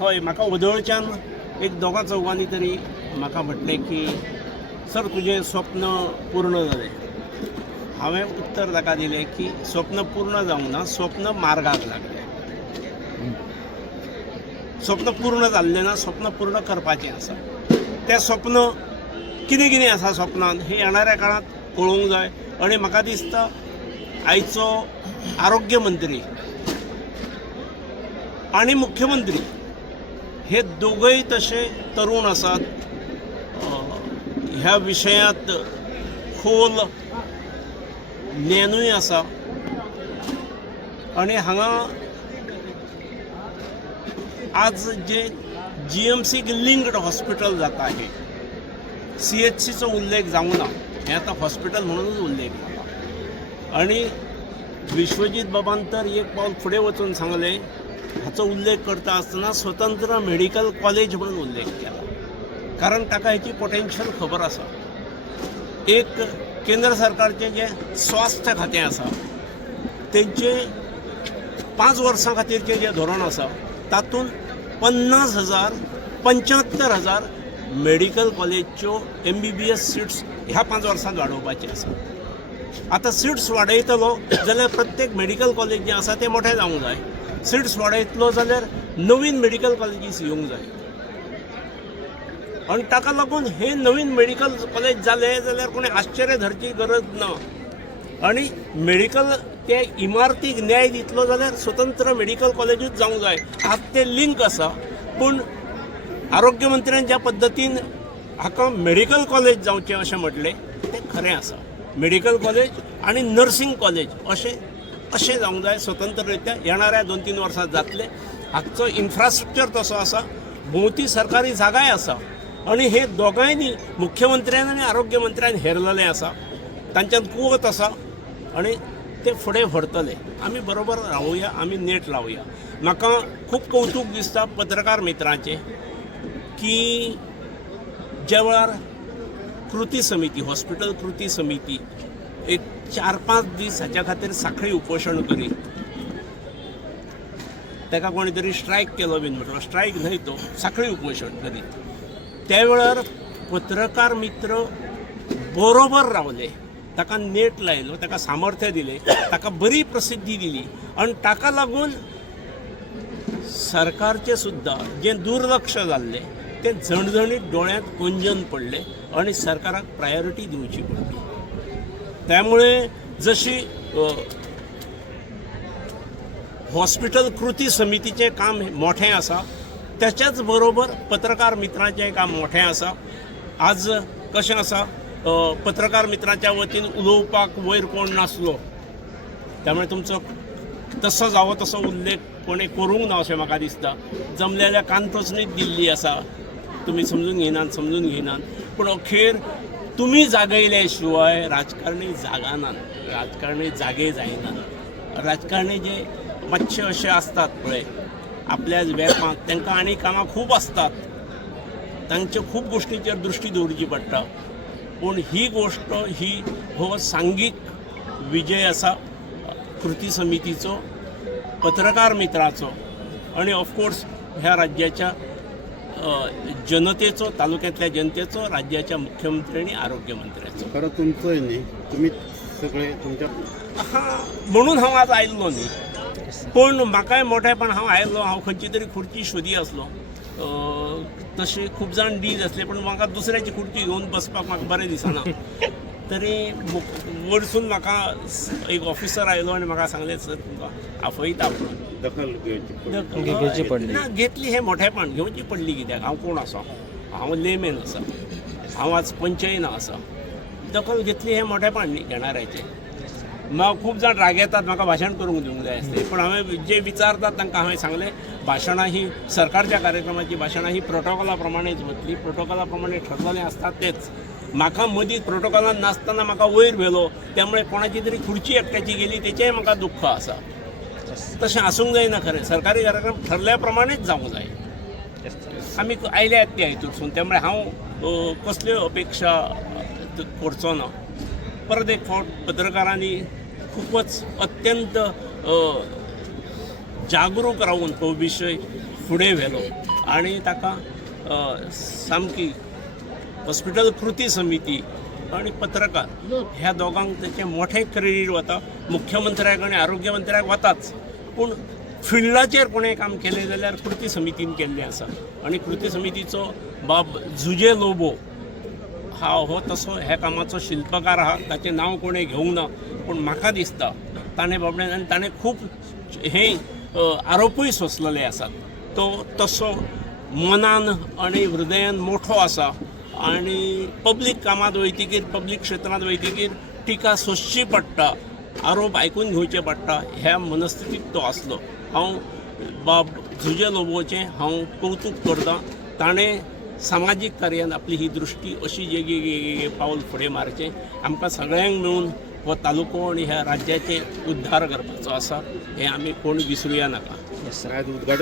हय म्हाका वदळच्यान एक दोगा चौगांनी तरी म्हाका म्हटलें की सर तुजें स्वप्न पूर्ण जालें. हांवें उत्तर ताका दिलें की स्वप्न पूर्ण जावंक ना, स्वप्न मार्गाक लागलें. स्वप्न पूर्ण जाल्लें ना, स्वप्न पूर्ण करपाचें आसा. तें स्वप्न कितें कितें आसा स्वप्नांत हें येणाऱ्या काळांत कळूंक जाय. आनी म्हाका दिसता आयचो आरोग्य मंत्री आनी मुख्यमंत्री हे दोगूय तशे तरूण आसात. ह्या विशयांत खोल ज्ञानूय आसा. आनी हांगा आज जे GMCक लिंक्ड हॉस्पिटल जाता हे CHCचो उल्लेख जावंक ना, हें आतां हॉस्पिटल म्हणूनच उल्लेख जाता. आनी विश्वजीत बाबान तर एक पावल फुडें वचून सांगलें, हाचो उल्लेख करता आसतना स्वतंत्र मेडिकल कॉलेज म्हणून उल्लेख केला. कारण ताका हेची पोटेन्शियल खबर आसा. एक केंद्र सरकारचें जें स्वास्थ्य खातें आसा तेंचे 5 वर्सां खातीरचें जें धोरण आसा तातूंत 50,000 75,000 मेडिकल कॉलेजच्यो MBBS सीट्स ह्या 5 वर्सांत वाडोवपाचे आसा. आतां सीट्स वाडयतलो जाल्यार प्रत्येक मेडिकल कॉलेज जें आसा तें मोठें जावंक जाय. सीट्स वाडयतलो जाल्यार नवीन मेडिकल कॉलेजीस येवंक जाय. आनी ताका लागून हे नवीन मेडिकल कॉलेज जाले जाल्यार कोणी आश्चर्य धरची गरज ना. आनी मेडिकल ते इमारतीक न्याय दितलो जाल्यार स्वतंत्र मेडिकल कॉलेजूच जावंक जाय. आज ते लिंक आसा. पूण आरोग्य मंत्र्यान ज्या पद्दतीन हाका मेडिकल कॉलेज जावचें अशें म्हटलें तें खरें आसा. मेडिकल कॉलेज आनी नर्सिंग कॉलेज अशें जावंक जाय स्वतंत्ररित्या. येणाऱ्या 2-3 वर्सांत जातले. हाचो इन्फ्रास्ट्रक्चर तसो आसा, भोंवती सरकारी जागाय आसा. आनी हे दोगांयनी मुख्यमंत्र्यान आनी आरोग्य मंत्र्यान हेरलेलें आसा. तांच्यान कुवत आसा आनी ते फुडें व्हरतले. आमी बरोबर रावुया, आमी नेट लावुया. म्हाका खूब कौतूक दिसता पत्रकार मित्रांचें की ज्या वेळार कृती समिती, हॉस्पिटल कृती समिती एक 4-5 दीस हाच्या खातीर सांखळी उपोशण करी. ताका कोणी तरी स्ट्रायक केलो बीन म्हटलो. स्ट्रायक न्हय तो, सांखळी उपोशण करी. त्या वेळार पत्रकार मित्र बरोबर रावले. ताका नेट लायलो, ताका सामर्थ्य दिलें, ताका बरी प्रसिद्धी दिली. आनी ताका लागून सरकारचें सुद्दां जें दुर्लक्ष जाल्लें तें झणझणीत दोळ्यांत कोंजन पडलें आनी सरकाराक प्रायोरिटी दिवची पडली. त्यामुळे जशी हॉस्पिटल कृती समितीचें काम मोठें आसा त्याच्याच बरोबर पत्रकार मित्रांचें काम मोठें आसा. आज कशें आसा, पत्रकार मित्रांच्या वतीन उलोवपाक वयर कोण नासलो, त्यामुळे तुमचो तसो जावो तसो उल्लेख कोणें करूंक ना अशें म्हाका दिसता. जमले जाल्यार कानतोचणीच दिल्ली आसा, तुमी समजून घेयनात. पूण अखेर तुमी जागयले शिवाय राजकारणी जागानात, राजकारणी जागे जायनात. राजकारणी जे मातशे अशे आसतात पळय आपल्या वेपांत, तांकां आनी कामां खूब आसतात, तांचे खूब गोश्टींचेर दृश्टी दवरची पडटा. पूण ही गोश्ट हो सांघीक विजय आसा कृती समितीचो, पत्रकार मित्राचो आनी ऑफकोर्स ह्या राज्याच्या जनतेचो, तालुक्यांतल्या जनतेचो, राज्याच्या मुख्यमंत्री आनी आरोग्य मंत्र्याचो. खरं तुमचंय न्ही, तुमी सगळे तुमच्या म्हणून हांव आज आयिल्लो न्ही. पूण म्हाकाय मोठेपण हांव आयिल्लो, हांव खंयची तरी खुर्ची सोदी आसलो. तशें खूब जाण डीज आसले, पूण म्हाका दुसऱ्याची खुर्ची घेवन बसपाक म्हाका बरें दिसना. तरी वरसून म्हाका एक ऑफिसर आयलो आनी म्हाका सांगलें, सर तुमकां आपयता म्हणून. दखल घेवची पडली ना घेतली, हें मोठेपण घेवची पडली. कित्याक हांव कोण आसा, हांव लेमॅन आसा, हांव आज पंचयना आसा. दखल घेतली हें मोठेपण न्ही घेणाऱ्याचें. म्हाका खूब जाण राग येतात, म्हाका भाशण करूंक दिवंक जाय आसलें. पूण हांवें जे विचारतात तांकां हांवें सांगलें, भाशणां ही सरकारच्या कार्यक्रमाची भाशणां ही प्रोटोकॉला प्रमाणेच वतली, प्रोटोकॉला प्रमाणे ठरलेलें आसता तेच. म्हाका मदीं प्रोटोकॉलान नासतना म्हाका वयर व्हेलो, त्यामुळे कोणाची तरी खुर्ची एकट्याची गेली तेचेंय म्हाका दुख्ख आसा. तशें आसूंक जायना. खरें सरकारी कार्यक्रम ठरल्या प्रमाणेच जावंक जाय. आमी आयल्यात त्या हितूरसून, त्यामुळे हांव कसल्यो अपेक्षा करचो ना. परत एक फावट पत्रकारांनी खूपच अत्यंत जागरूक राहून तो विषय फुडें व्हेलो आनी ताका सामकी हॉस्पिटल कृती समिती आणि पत्रकार ह्या दोगांक त्याचे मोठे क्रेडीट वता. मुख्यमंत्र्याक आणि आरोग्य मंत्र्याक वताच, पूण फिल्डाचेर कोणें काम केलें जाल्यार कृती समितीन केल्लें आसा. आणि कृती समितीचो बाब जुजे लोबो हो तसो ह्या कामाचो शिल्पकार आहा. ताचें नांव कोणें घेवंक ना, पूण म्हाका दिसता ताणें बाबड्यान आनी ताणें खूब हे आरोपूय सोंसलेले आसात. तो तसो मनान आणि हृदयान मोठो आसा आणि पब्लीक कामात वयतकीर पब्लीक क्षेत्रांत वयतकीर टिका सोंसची पडटा, आरोप आयकून घेवचे पडटा, ह्या मनस्थितीक तो आसलो. हांव बाब जुजे लोबोचें हांव कौतुक करतां. ताणें सामाजीक कार्यान आपली ही दृश्टी अशी जेगी पावल फुडें मारचें. आमकां सगळ्यांक मेळून हो तालुको आणि ह्या राज्याचे उद्धार करपाचो आसा. हें आमी कोण विसरुया नाका. आज उद्घाटन